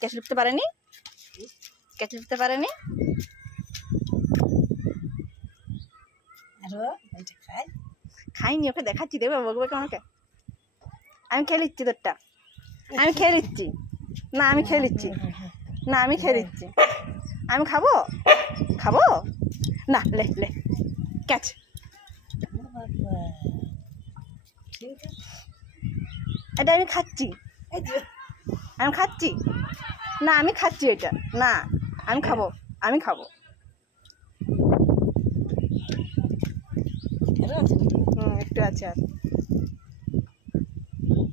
Catch লিখতে পারেনি, catch লিখতে পারেনি। খাইনি, ওকে দেখাচ্ছি, দেবে বলবে আমাকে। আমি খেয়ে নিচ্ছি তোরটা, আমি খেয়ে নিচ্ছি। না আমি খেয়ে নিচ্ছি, না আমি খেয়ে নিচ্ছি। আমি খাবো, খাবো না। লে লে ক্যাচ। এটা আমি খাচ্ছি, আমি খাচ্ছি। না আমি খাচ্ছি এটা, না আমি খাবো, আমি খাবো। একটু আছে আর।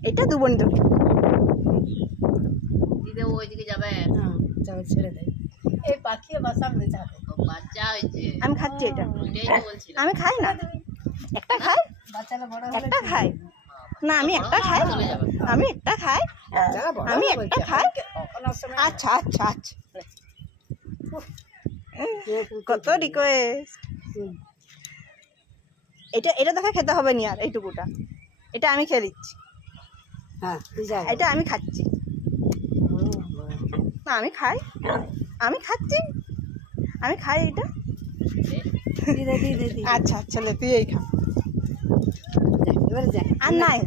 এটা দেবো নি তোকে। দিদি ওইদিকে যাবে, ছেড়ে দেয়। এই পাখি বাসা বাচ্চা হয়েছে। আমি খাচ্ছি এটা, ওইটাই তো বলছিলাম। আমি খাই না। একটা খাই, বাচ্চারা বড় একটা খাই। না আমি একটা খাই, আমি একটা খাই, আমি একটা খাই। আচ্ছা আচ্ছা আচ্ছা, কত রিকোয়েস্ট। এটা এটা দেখে খেতে হবে নি আর এইটুকুটা। এটা আমি খেয়ে দিচ্ছি, এটা আমি খাচ্ছি। না আমি খাই, আমি খাচ্ছি, আমি খাই এটা। আচ্ছা আচ্ছা, লে তুই এই খা। আর নাই